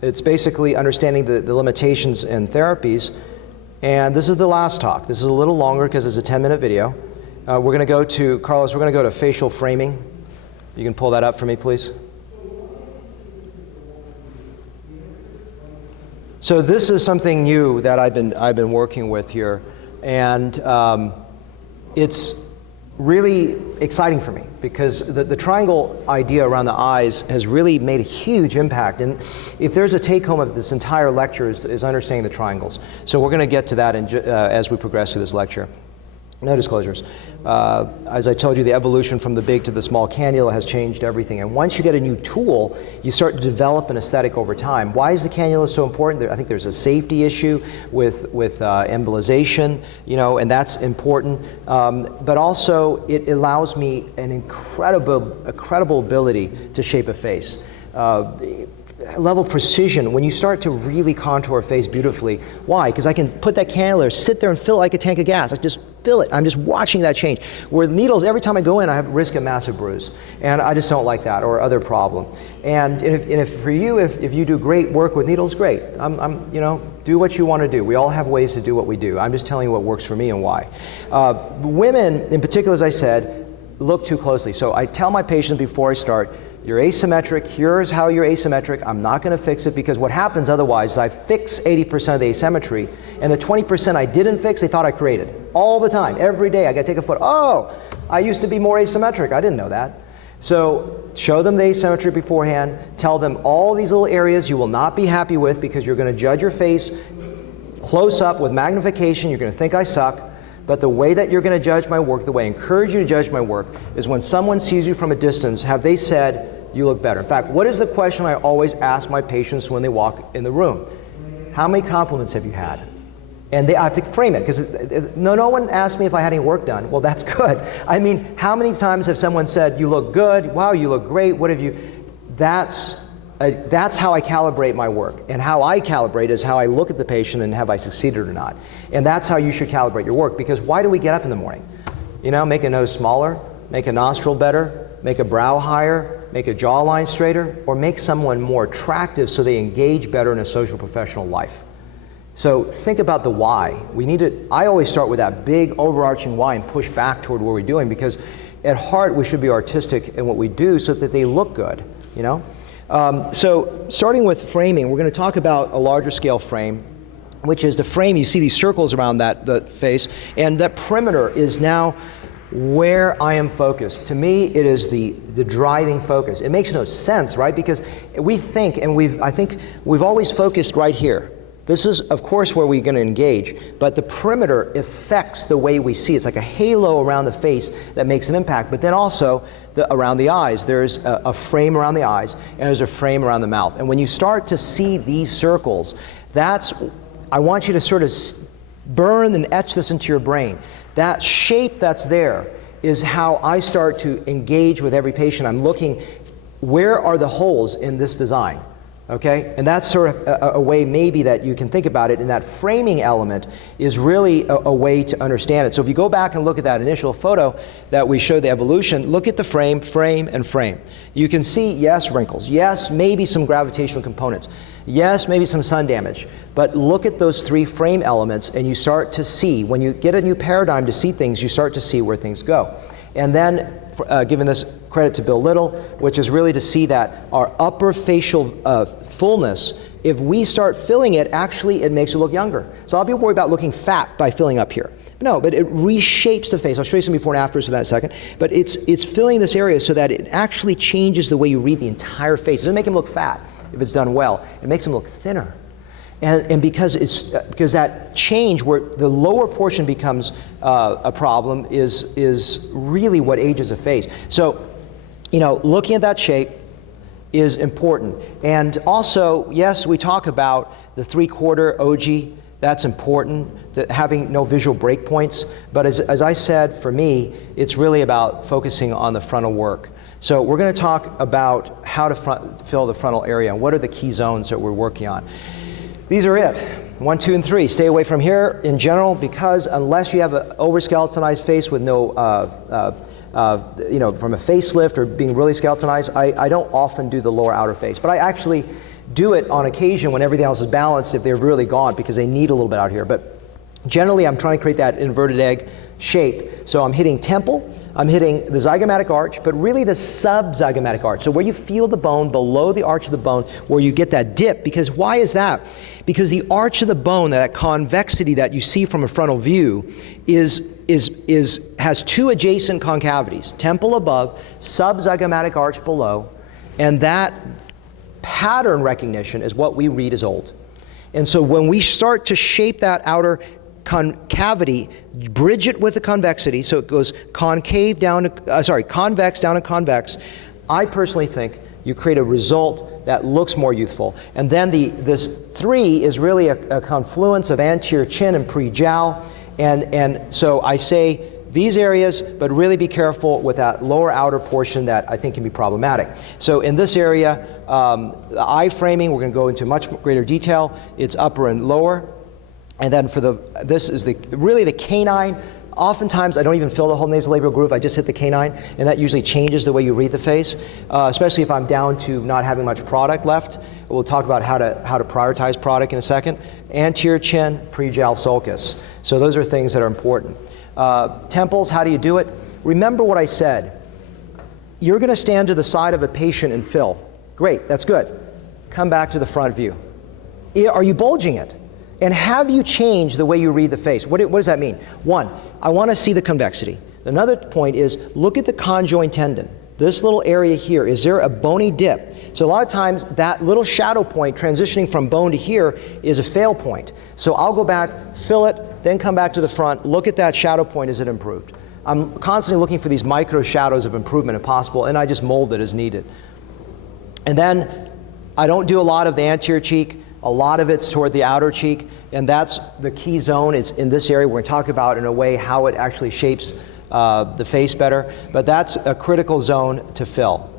It's basically understanding the limitations in therapies. And this is the last talk. This is a little longer because it's a 10-minute video. We're going to go to, Carlos, we're going to go to facial framing. You can pull that up for me, please. So this is something new that I've been working with here, and it's really exciting for me because the triangle idea around the eyes has really made a huge impact. And if there's a take-home of this entire lecture is understanding the triangles. So we're going to get to that as we progress through this lecture. No disclosures. As I told you, the evolution from the big to the small cannula has changed everything. And once you get a new tool, you start to develop an aesthetic over time. Why is the cannula so important? I think there's a safety issue with embolization, and that's important. But also, it allows me an incredible ability to shape a face. Level precision, when you start to really contour a face beautifully. Why? Because I can put that cannula, sit there and fill it like a tank of gas. I just fill it. I'm just watching that change. Where the needles, every time I go in, I have risk a massive bruise. And I just don't like that, or other problem. And if for you, if you do great work with needles, great. Do what you want to do. We all have ways to do what we do. I'm just telling you what works for me and why. Women, in particular, as I said, look too closely. So I tell my patients before I start, you're asymmetric, here's how you're asymmetric. I'm not going to fix it because what happens otherwise is I fix 80% of the asymmetry, and the 20% I didn't fix, they thought I created. All the time, every day, I got to take a photo. Oh, I used to be more asymmetric. I didn't know that. So show them the asymmetry beforehand. Tell them all these little areas you will not be happy with because you're going to judge your face close up with magnification. You're going to think I suck. But the way that you're going to judge my work, the way I encourage you to judge my work, is when someone sees you from a distance, have they said, you look better? In fact, what is the question I always ask my patients when they walk in the room? How many compliments have you had? And I have to frame it, because no one asked me if I had any work done. Well, that's good. I mean, how many times have someone said, you look good, wow, you look great, what have you? That's how I calibrate my work. And how I calibrate is how I look at the patient and have I succeeded or not. And that's how you should calibrate your work, because why do we get up in the morning? Make a nose smaller, make a nostril better, make a brow higher, make a jawline straighter, or make someone more attractive so they engage better in a social professional life. So think about the why. I always start with that big overarching why and push back toward what we're doing, because at heart we should be artistic in what we do so that they look good, So starting with framing, we're going to talk about a larger scale frame, which is the frame. You see these circles around the face, and that perimeter is now where I am focused. To me, it is the driving focus. It makes no sense, right? Because we think, and I think we've always focused right here. This is, of course, where we're going to engage, but the perimeter affects the way we see. It's like a halo around the face that makes an impact, but then also around the eyes. There's a frame around the eyes, and there's a frame around the mouth. And when you start to see these circles, I want you to sort of burn and etch this into your brain. That shape that's there is how I start to engage with every patient. I'm looking, where are the holes in this design? Okay, and that's sort of a way maybe that you can think about it, and that framing element is really a way to understand it. So if you go back and look at that initial photo that we showed the evolution, look at the frame, and frame. You can see, yes, wrinkles, yes, maybe some gravitational components, yes, maybe some sun damage, but look at those three frame elements and you start to see, when you get a new paradigm to see things, you start to see where things go. And then, giving this credit to Bill Little, which is really to see that our upper facial fullness, if we start filling it, actually it makes it look younger. So I'll be worried about looking fat by filling up here. No, but it reshapes the face. I'll show you some before and afters for that in a second. But it's filling this area so that it actually changes the way you read the entire face. It doesn't make him look fat if it's done well. It makes him look thinner. And because that change where the lower portion becomes a problem is really what ages a face. So, looking at that shape is important. And also, yes, we talk about the 3/4 ogee. That's important, that having no visual breakpoints. But as I said, for me, it's really about focusing on the frontal work. So we're going to talk about how to fill the frontal area and what are the key zones that we're working on. These are it. 1, 2, and 3. Stay away from here in general, because unless you have an over-skeletonized face with no, from a facelift or being really skeletonized, I don't often do the lower outer face. But I actually do it on occasion when everything else is balanced if they're really gone, because they need a little bit out here. But generally, I'm trying to create that inverted egg shape. So I'm hitting temple, I'm hitting the zygomatic arch, but really the subzygomatic arch. So where you feel the bone, below the arch of the bone, where you get that dip. Because why is that? Because the arch of the bone, that convexity that you see from a frontal view, has two adjacent concavities, temple above, subzygomatic arch below, and that pattern recognition is what we read as old. And so when we start to shape that outer concavity, bridge it with the convexity, so it goes concave down to, convex down to convex, I personally think you create a result that looks more youthful. And then this 3 is really a confluence of anterior chin and pre-jowl. And so I say these areas, but really be careful with that lower outer portion that I think can be problematic. So in this area, the eye framing, we're going to go into much greater detail. It's upper and lower. And then for this is really the canine. Oftentimes, I don't even fill the whole nasolabial groove, I just hit the canine, and that usually changes the way you read the face, especially if I'm down to not having much product left. We'll talk about how to prioritize product in a second. Anterior chin, pre-jowl sulcus. So those are things that are important. Temples, how do you do it? Remember what I said. You're going to stand to the side of a patient and fill. Great, that's good. Come back to the front view. Are you bulging it? And have you changed the way you read the face? What does that mean? One, I want to see the convexity. Another point is, look at the conjoint tendon. This little area here, is there a bony dip? So a lot of times that little shadow point transitioning from bone to here is a fail point. So I'll go back, fill it, then come back to the front, look at that shadow point, is it improved? I'm constantly looking for these micro shadows of improvement if possible, and I just mold it as needed. And then I don't do a lot of the anterior cheek. A lot of it's toward the outer cheek, and that's the key zone. It's in this area. We're going to talk about in a way how it actually shapes the face better, but that's a critical zone to fill.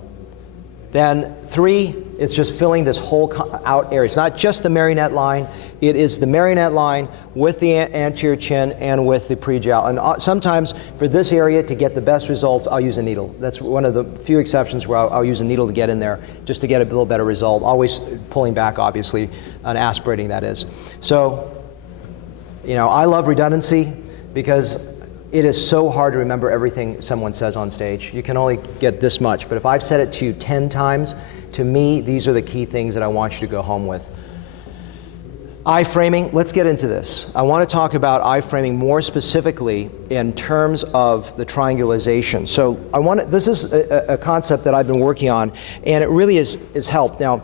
Then 3, it's just filling this whole out area. It's not just the marionette line, it is the marionette line with the anterior chin and with the pre-jowl. And sometimes for this area, to get the best results, I'll use a needle. That's one of the few exceptions where I'll use a needle to get in there, just to get a little better result. Always pulling back, obviously, and aspirating, that is. So, I love redundancy because it is so hard to remember everything someone says on stage. You can only get this much, but if I've said it to you 10 times, to me, these are the key things that I want you to go home with. Eye framing, let's get into this. I want to talk about eye framing more specifically in terms of the triangulation. So this is a concept that I've been working on, and it really is helped. Now,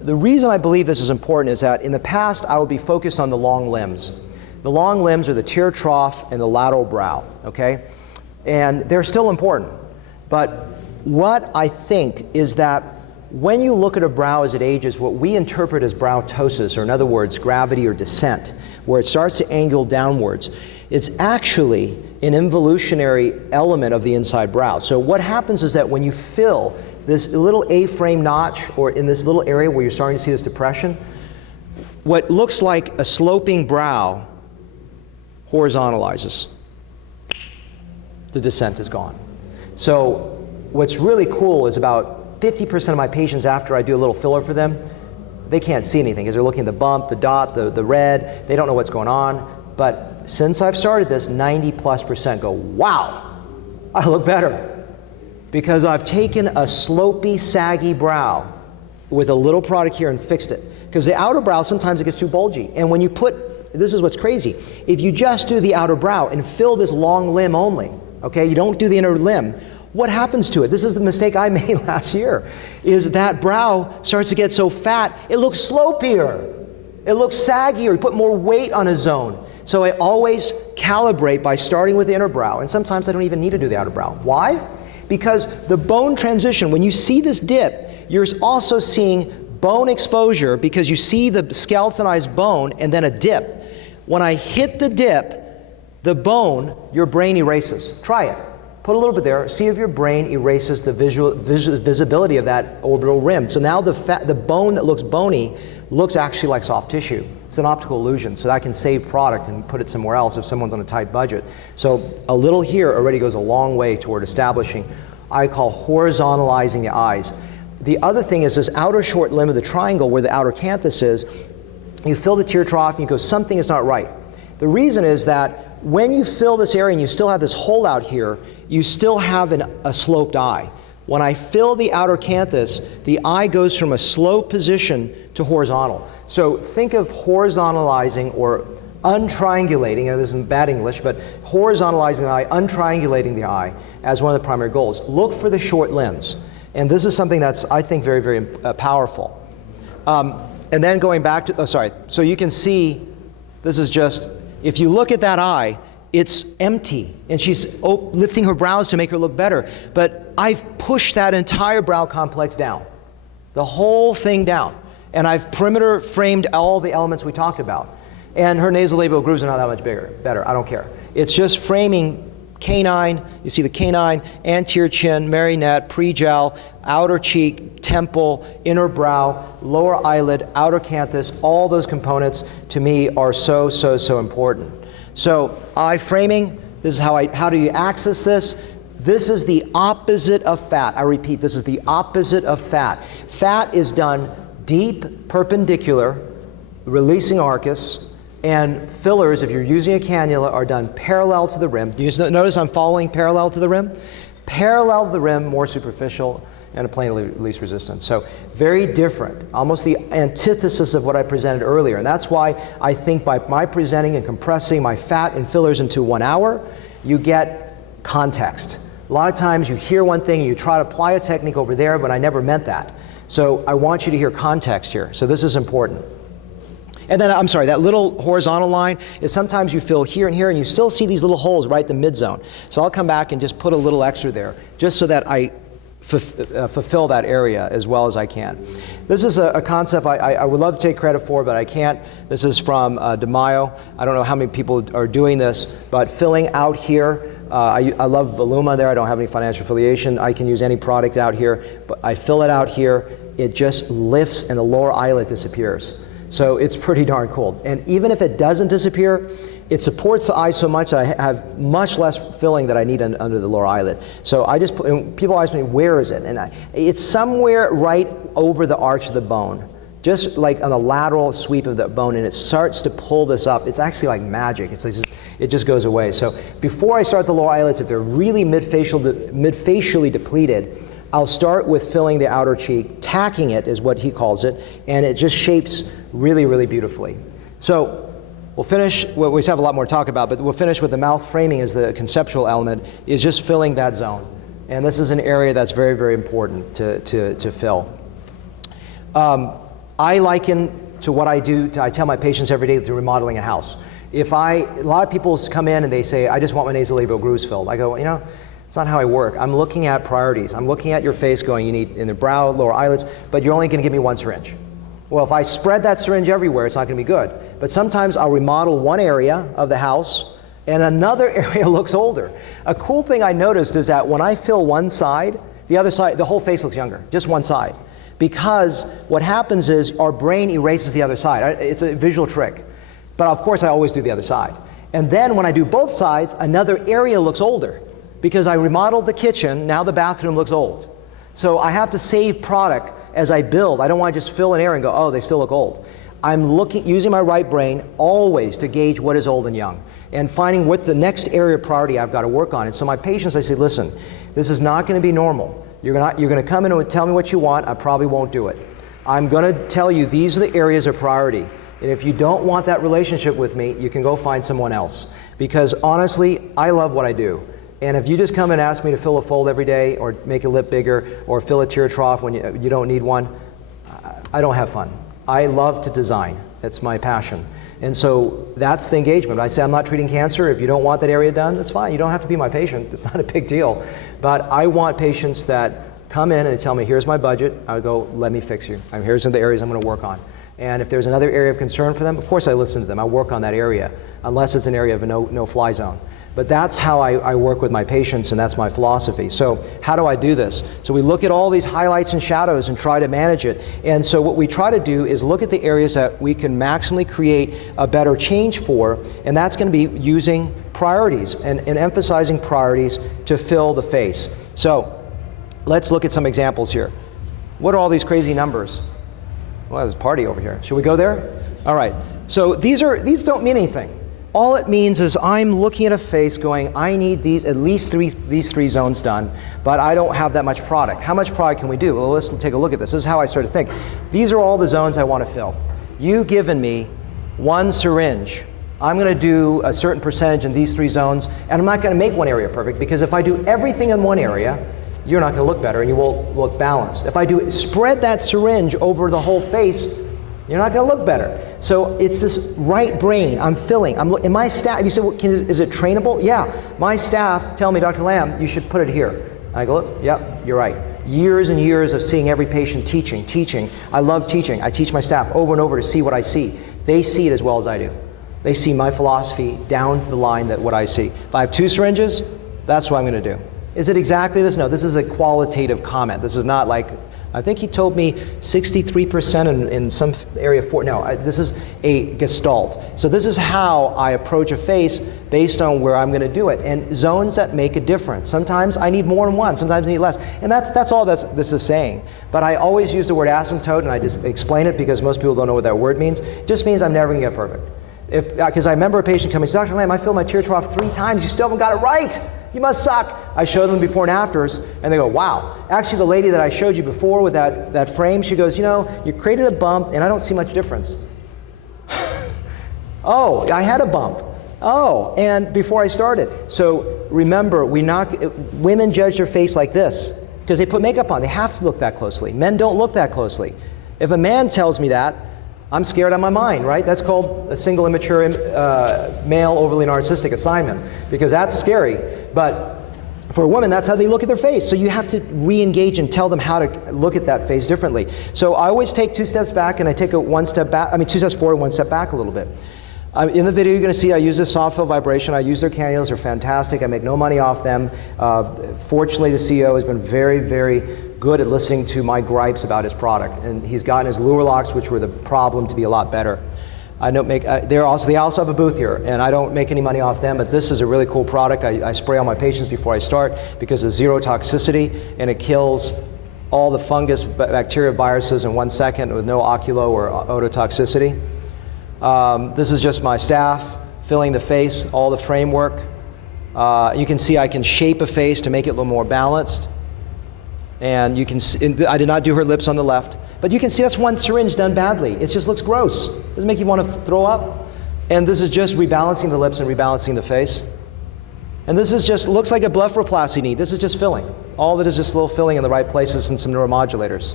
the reason I believe this is important is that in the past, I would be focused on the long limbs. The long limbs are the tear trough and the lateral brow, okay? And they're still important. But what I think is that when you look at a brow as it ages, what we interpret as brow ptosis, or in other words, gravity or descent, where it starts to angle downwards, it's actually an involutionary element of the inside brow. So what happens is that when you fill this little A-frame notch, or in this little area where you're starting to see this depression, what looks like a sloping brow horizontalizes. The descent is gone. So what's really cool is about 50% of my patients, after I do a little filler for them, they can't see anything because they're looking at the bump, the dot, the red. They don't know what's going on. But since I've started this, 90+% go, wow, I look better. Because I've taken a slopey, saggy brow with a little product here and fixed it. Because the outer brow, sometimes it gets too bulgy. And when you this is what's crazy. If you just do the outer brow and fill this long limb only, okay, you don't do the inner limb, what happens to it? This is the mistake I made last year, is that brow starts to get so fat, it looks slopier. It looks saggier. You put more weight on a zone. So I always calibrate by starting with the inner brow, and sometimes I don't even need to do the outer brow. Why? Because the bone transition, when you see this dip, you're also seeing bone exposure because you see the skeletonized bone and then a dip. When I hit the dip, the bone, your brain erases. Try it. Put a little bit there. See if your brain erases the visibility of that orbital rim. So now the bone that looks bony looks actually like soft tissue. It's an optical illusion. So I can save product and put it somewhere else if someone's on a tight budget. So a little here already goes a long way toward establishing, I call horizontalizing the eyes. The other thing is this outer short limb of the triangle where the outer canthus is, you fill the tear trough and you go, something is not right. The reason is that when you fill this area and you still have this hole out here, you still have a sloped eye. When I fill the outer canthus, the eye goes from a slow position to horizontal. So think of horizontalizing or untriangulating, this isn't bad English, but horizontalizing the eye, untriangulating the eye as one of the primary goals. Look for the short limbs. And this is something that's, I think, very, very powerful. And then going back to, so you can see, this is just, if you look at that eye, it's empty, and she's lifting her brows to make her look better. But I've pushed that entire brow complex down, the whole thing down. And I've perimeter framed all the elements we talked about. And her nasolabial grooves are not that much better, I don't care. It's just framing canine, you see the canine, anterior chin, marionette, pre-jowl, outer cheek, temple, inner brow, lower eyelid, outer canthus, all those components to me are so, so, so important. So eye framing, this is how do you access this? This is the opposite of fat. I repeat, this is the opposite of fat. Fat is done deep, perpendicular, releasing arcus, and fillers, if you're using a cannula, are done parallel to the rim. Do you notice I'm following parallel to the rim? Parallel to the rim, more superficial, and a plane least resistance. So very different, almost the antithesis of what I presented earlier. And that's why I think by my presenting and compressing my fat and fillers into 1 hour, you get context. A lot of times you hear one thing and you try to apply a technique over there, but I never meant that. So I want you to hear context here. So this is important. And then, I'm sorry, that little horizontal line is sometimes you fill here and here and you still see these little holes right in the mid-zone. So I'll come back and just put a little extra there, just so that I fulfill that area as well as I can. This is a concept I would love to take credit for, but I can't. This is from DeMaio. I don't know how many people are doing this, but filling out here, I love Voluma there. I don't have any financial affiliation. I can use any product out here, but I fill it out here. It just lifts and the lower eyelid disappears. So it's pretty darn cool. And even if it doesn't disappear, it supports the eye so much that I have much less filling that I need under the lower eyelid. So I just put, and people ask me, where is it? And it's somewhere right over the arch of the bone, just like on the lateral sweep of the bone, and it starts to pull this up. It's actually like magic. It just goes away. So before I start the lower eyelids, if they're really mid-facially depleted, I'll start with filling the outer cheek. Tacking it is what he calls it, and it just shapes really, really beautifully. So we'll finish, well, we have a lot more to talk about, but we'll finish with the mouth framing as the conceptual element, is just filling that zone. And this is an area that's very, very important to fill. I liken to what I do, I tell my patients every day to remodeling a house. A lot of people come in and they say, I just want my nasolabial grooves filled. I go, it's not how I work. I'm looking at priorities. I'm looking at your face going, you need in the brow, lower eyelids, but you're only gonna give me 1 syringe. Well, if I spread that syringe everywhere, it's not gonna be good. But sometimes I'll remodel one area of the house and another area looks older. A cool thing I noticed is that when I fill one side, the other side, the whole face looks younger, just one side. Because what happens is our brain erases the other side. It's a visual trick. But of course I always do the other side. And then when I do both sides, another area looks older. Because I remodeled the kitchen, now the bathroom looks old. So I have to save product as I build. I don't want to just fill an area and go, oh, they still look old. I'm using my right brain always to gauge what is old and young, and finding what the next area of priority I've got to work on. And so my patients, I say, listen, this is not going to be normal. You're going to come in and tell me what you want. I probably won't do it. I'm going to tell you these are the areas of priority. And if you don't want that relationship with me, you can go find someone else. Because honestly, I love what I do. And if you just come and ask me to fill a fold every day, or make a lip bigger, or fill a tear trough when you don't need one, I don't have fun. I love to design. That's my passion. And so that's the engagement. I say I'm not treating cancer. If you don't want that area done, that's fine. You don't have to be my patient. It's not a big deal. But I want patients that come in and they tell me, here's my budget. I go, let me fix you. Here's the areas I'm going to work on. And if there's another area of concern for them, of course I listen to them. I work on that area, unless it's an area of a no-fly zone. But that's how I work with my patients, and that's my philosophy. So how do I do this? So we look at all these highlights and shadows and try to manage it. And so what we try to do is look at the areas that we can maximally create a better change for, and that's going to be using priorities and emphasizing priorities to fill the face. So let's look at some examples here. What are all these crazy numbers? Well, there's a party over here. Should we go there? All right. So these don't mean anything. All it means is I'm looking at a face going, I need at least these three zones done, but I don't have that much product. How much product can we do? Well, let's take a look at this. This is how I start to think. These are all the zones I want to fill. You've given me one syringe. I'm going to do a certain percentage in these three zones, and I'm not going to make one area perfect, because if I do everything in one area, you're not going to look better and you won't look balanced. If I spread that syringe over the whole face, you're not going to look better. So it's this right brain. I'm filling. And my staff, you say, well, is it trainable? Yeah. My staff tell me, Dr. Lamb, you should put it here. I go, look, yep, you're right. Years and years of seeing every patient teaching. I love teaching. I teach my staff over and over to see what I see. They see it as well as I do. They see my philosophy down to the line that what I see. If I have 2 syringes, that's what I'm going to do. Is it exactly this? No, this is a qualitative comment. This is not like, I think he told me 63% in some area 4. No, this is a gestalt. So this is how I approach a face based on where I'm going to do it. And zones that make a difference. Sometimes I need more than one, sometimes I need less. And that's all this is saying. But I always use the word asymptote, and I just explain it because most people don't know what that word means. It just means I'm never going to get perfect. Because I remember a patient coming and said, Dr. Lamb, I filled my tear trough 3 times. You still haven't got it right. You must suck. I show them before and afters, and they go, wow. Actually, the lady that I showed you before with that frame, she goes, you know, you created a bump, and I don't see much difference. Oh, I had a bump. Oh, and before I started. So remember, women judge their face like this because they put makeup on. They have to look that closely. Men don't look that closely. If a man tells me that, I'm scared out of my mind, right? That's called a single immature male overly narcissistic assignment, because that's scary. But for a woman, that's how they look at their face. So you have to re-engage and tell them how to look at that face differently. So I always take 2 steps back, and I take 2 steps forward, 1 step back a little bit. In the video, you're going to see I use this soft fill vibration. I use their cannulas. They're fantastic. I make no money off them. Fortunately, the CEO has been very, very good at listening to my gripes about his product, and he's gotten his lure locks, which were the problem, to be a lot better. I don't make. They also have a booth here, and I don't make any money off them. But this is a really cool product. I spray all my patients before I start because of zero toxicity, and it kills all the fungus, bacteria, viruses in 1 second with no oculo or ototoxicity. This is just my staff filling the face, all the framework. You can see I can shape a face to make it a little more balanced. And you can see, I did not do her lips on the left, but you can see that's 1 syringe done badly. It just looks gross. Doesn't make you want to throw up. And this is just rebalancing the lips and rebalancing the face. And this is just, looks like a blepharoplasty knee. This is just filling. All that is just a little filling in the right places and some neuromodulators.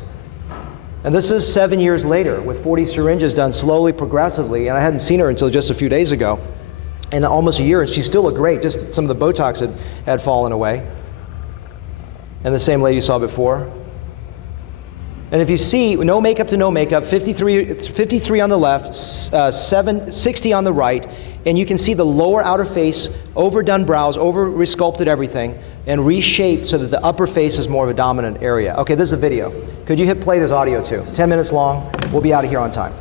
And this is 7 years later with 40 syringes done slowly, progressively, and I hadn't seen her until just a few days ago. And almost a year, and she still looked great, just some of the Botox had fallen away. And the same lady you saw before. And if you see, no makeup to no makeup, 53 on the left, 60 on the right, and you can see the lower outer face, overdone brows, over-resculpted everything, and reshaped so that the upper face is more of a dominant area. Okay, this is a video. Could you hit play? There's audio too. 10 minutes long. We'll be out of here on time.